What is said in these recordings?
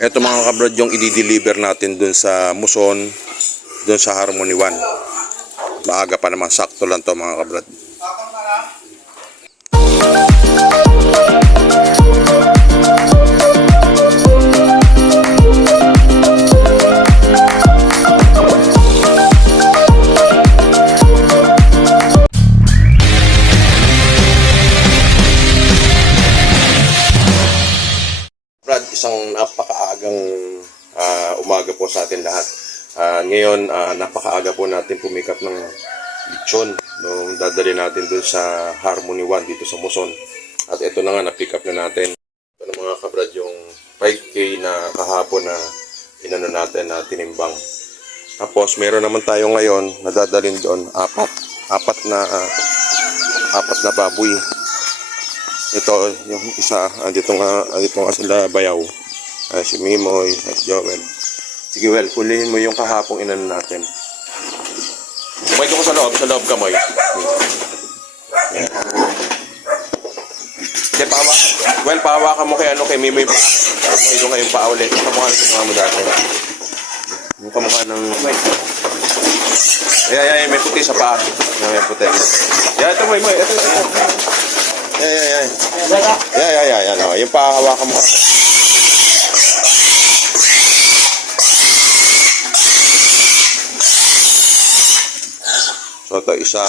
Ito mga kabrad yung i-deliver natin dun sa Muson, dun sa Harmony 1. Maaga pa naman, sakto lang to mga kabrad. Isang napakaagang umaga po sa atin lahat. Ngayon, napakaaga po natin pumikap ng lechon nung dadali natin dun sa Harmony 1 dito sa Muson. At ito na nga, na-pick up na natin. Ito na mga kabrad yung 5K na kahapon na inano natin na tinimbang. Tapos meron naman tayo ngayon na dadalhin doon apat na baboy. Ito yung isa, andito nga sila Bayaw, si Mimoy at Joel. Sige, Well, kulihin mo yung kahapong inano natin. May doon ko sa loob ka, Moy. Yan. Okay, pahawakan mo kay Mimoy pa. May doon nga yung paa ulit. Yung kamukha ng mo dati. Yung kamukha ng... Ay, may puti sa paa. May puti. Yan, ito, Moy. Ito. Ay. Yung pahawakan mo. So, ito isa.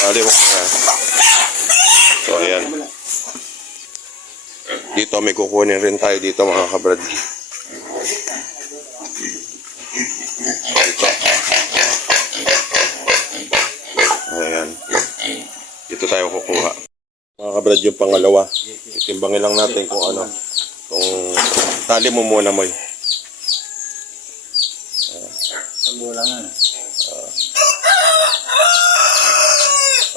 Mo yan. So, ayan. Dito may kukunin rin tayo dito mga kabrad. Ayan. Dito tayo kukuha. Mga kabrad yung pangalawa. Itimbangin lang natin kung ano. Kung tali mo muna, Moy. Sabulang nga.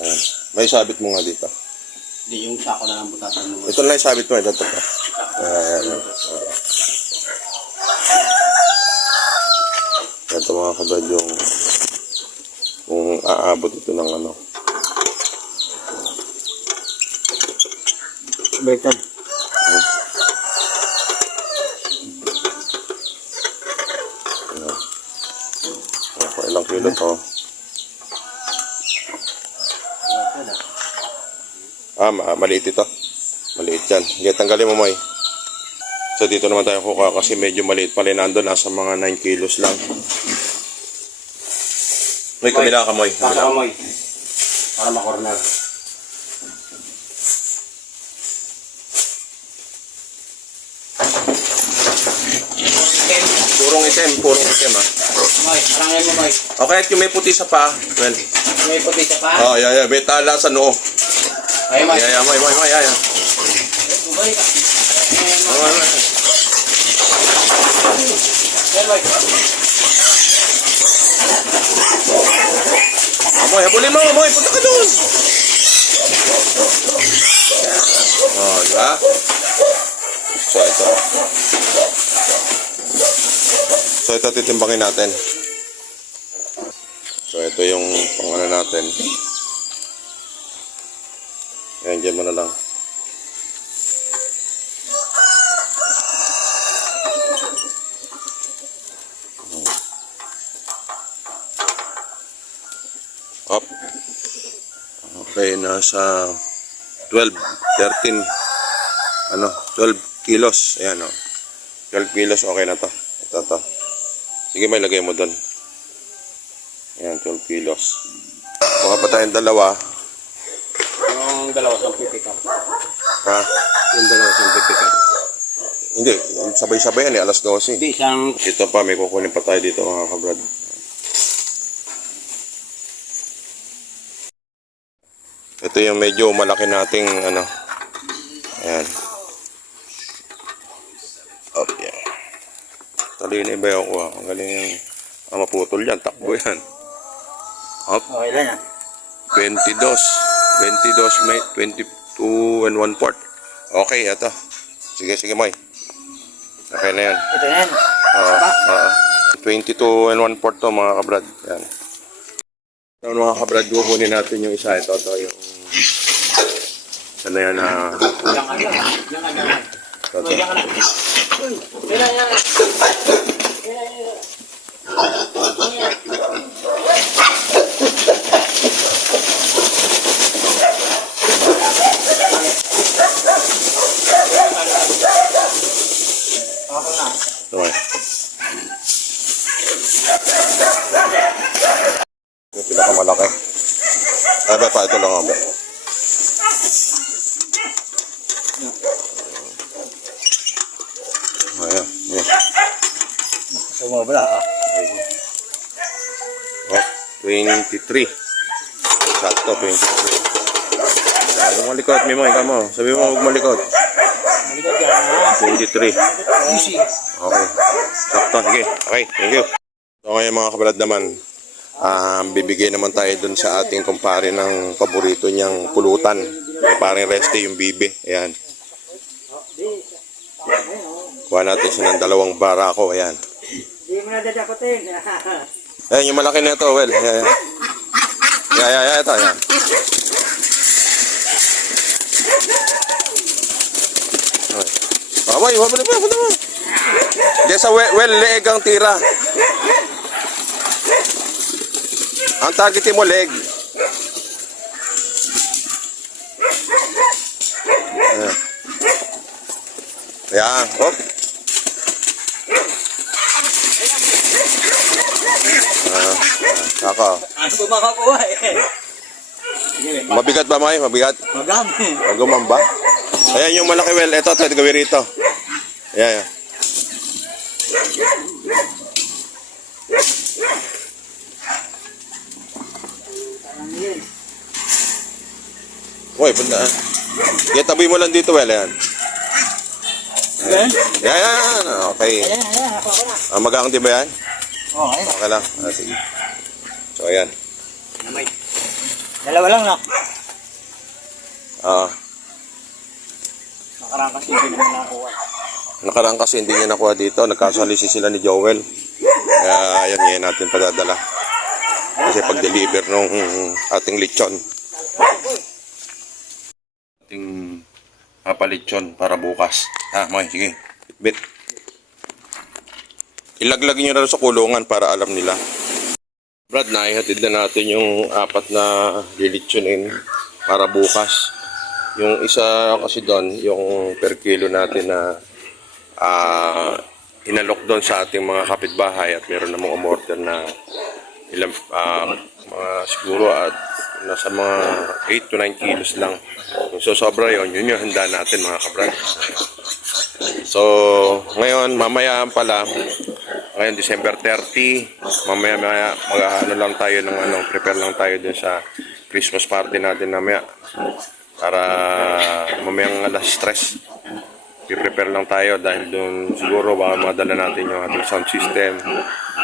Ayan. May sabit mo nga dito. Hindi, yung sako na lang butasan mo. Ito na yung sabit mo. Ito. Ayan. Ito mga kabrad yung kung aabot ito ng ano. Baliktad. Ilang kilo to? Maliit ito. Maliit yan. Sige, tanggalin mo, Moy. So, dito naman tayo kukuha kasi medyo maliit pala. Nandun, nasa mga 9 kilos lang. Moy, kamila ka, Moy. Kamila ka, Moy. Para makorner. Purong item, ha. Moy, marangay mo, Moy. Okay, at yung may puti sa paa. Well. May puti sa paa? Oh, yeah. May tala sa noo. Ay, Moy. Yeah, Moy. Bumalik ka. Moy. Moy. Moy, habulin mo, Moy. Punta ka doon. Oh, diba? So, ito titimbangin natin. So, ito yung pangano natin. Ayan, dyan mo na lang. Up. Okay, nasa 12 kilos. Ayan, 12 kilos, okay na to. Ito. Sige, may lagay mo doon. Ayan, 12 kilos. Kuha pa tayong dalawa. Yung dalawa sa pipick up. Ha? Yung dalawa sa pipick up. Hindi, sabay-sabay yan alas 12. Hindi, isang... Ito pa, may kukunin pa tayo dito mga kabrad. Ito yung medyo malaki nating ano. Ayan. Up yan. Talino ba yung kuha? Ang galing yung maputol yan. Takbo yan. Up. Okay lang yan. 22 may 22 and 1/4. Okay, ito. Sige, Moy. Okay na yan. Ito na yan. 22 and 1/4 to mga kabrad. Yan. So, mga kabrad, kukunin natin yung isa. Ito yung... Sana yan na... Ito. Okay. Yung pinakamalaki. Ay ba pa, ito lang ako. Ayan, ayan. Sumobra ah. Oh, 23. Sakto, 23. Huwag malikot, Mimo, ikaw mo. Sabi mo, huwag malikot. Malikot yan ha. 23. Easy. Okay. Sakto, sige. Okay, thank you. So ngayon mga kabrad naman, bibigay naman tayo dun sa ating kumpare ng paborito niyang pulutan. Kumparing Reste, yung bibe. Ayan. Kuha natin siya ng 2 barako. Ayan. Hindi mo na dadakotin. Ayan, yung malaki na ito, well. Ayan. Ayan, ito, ayan. Abay, wala mo. Diyan sa well, leg ang tira. Ang targetin mo, leg. Ayan. Ayan, hop. Kaka. Ano ba makakuha eh? Mabigat ba, May? Mabigat? Magam. Magumamba? Ayan yung malaki, well. Ito, gawin rito. Ayan, ayan. Uy, punta. Yan, tabi mo lang dito, well. Ayan. Ayan? Ayan. Okay. Ayan, ako na. Magaang din ba yan? Oo, ayun. Okay lang. Sige. So, ayan. Namay. Dalawa lang na. Nakaraan kasi hindi naman nakuha. Nakaraan kasi hindi niya nakuha dito. Nagkasalisi sila ni Joel. Kaya, ayan, ngayon natin padadala. Kasi pag-deliver nung ating lechon. Ating papalechon para bukas. May, sige. Bit. Ilaglag nyo na sa kulungan para alam nila. Brad, naihatid na natin yung 4 na lilitsunin para bukas. Yung isa kasi doon, yung per kilo natin na inalok doon sa ating mga kapitbahay at meron namang umorder na ilang, mga siguro at nasa mga 8 to 9 kilos lang. So sobra yun yung handa natin mga kabrad. So ngayon, mamaya pala, ngayon December 30, mamaya mag-ano lang tayo ng prepare lang tayo dun sa Christmas party natin mamaya. Para mamayang alas 3, i-prepare lang tayo dahil doon siguro baka madala natin yung ating sound system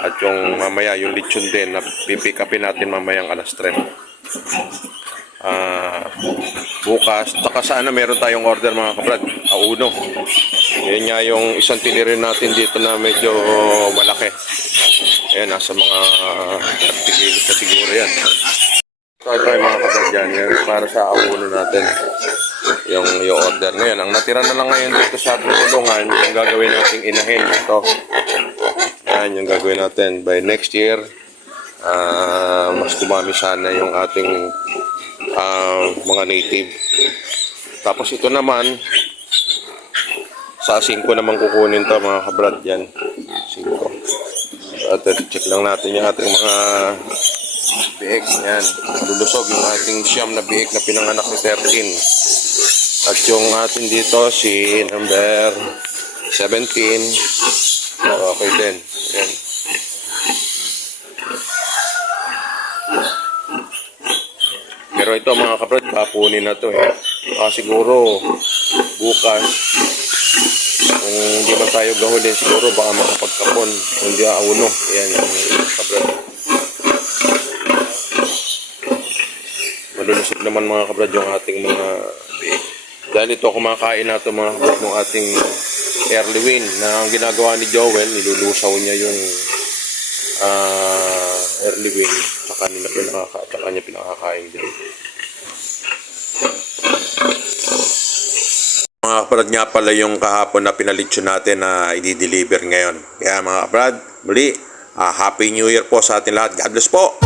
at yung mamaya yung lechon din na pipick upin natin mamayang alas 3. Bukas, saka sana meron tayong order mga kabrad, auno. Yan nga yung isang tinirin natin dito na medyo malaki. Ayan, nasa mga 30 kilos na siguro yan. So ito yung mga kabrad dyan, yan, para sa auno natin. Yung order ngayon. Ang natira na lang ngayon dito sa tulungan, yung gagawin nating inahin ito. Yan yung gagawin natin. By next year, mas kumami sana yung ating mga native. Tapos ito naman, sa 5 naman kukunin to mga kabrad yan. 5. At check lang natin yung ating mga biik. Yan. Lulusog yung ating siyam na biik na pinanganak ni 13. At yung atin dito, si number 17. Okay din. Yan. Pero ito mga kabrad, kapunin na to eh. Siguro, bukas, kung hindi man tayo gahulin, siguro baka makapagkapon. Kung hindi auno. Yan yung kabrad. Malulusog naman mga kabrad yung ating mga biik. Dahil ito kumakain na ito mga kabrad ng ating early win na ang ginagawa ni Joel, nilulusaw niya yung early win saka kanina kanya pinakakain din. Mga kabrad nga pala yung kahapon na pinalitsyon natin na i-deliver ngayon. Kaya mga kabrad, muli, Happy New Year po sa ating lahat. God bless po!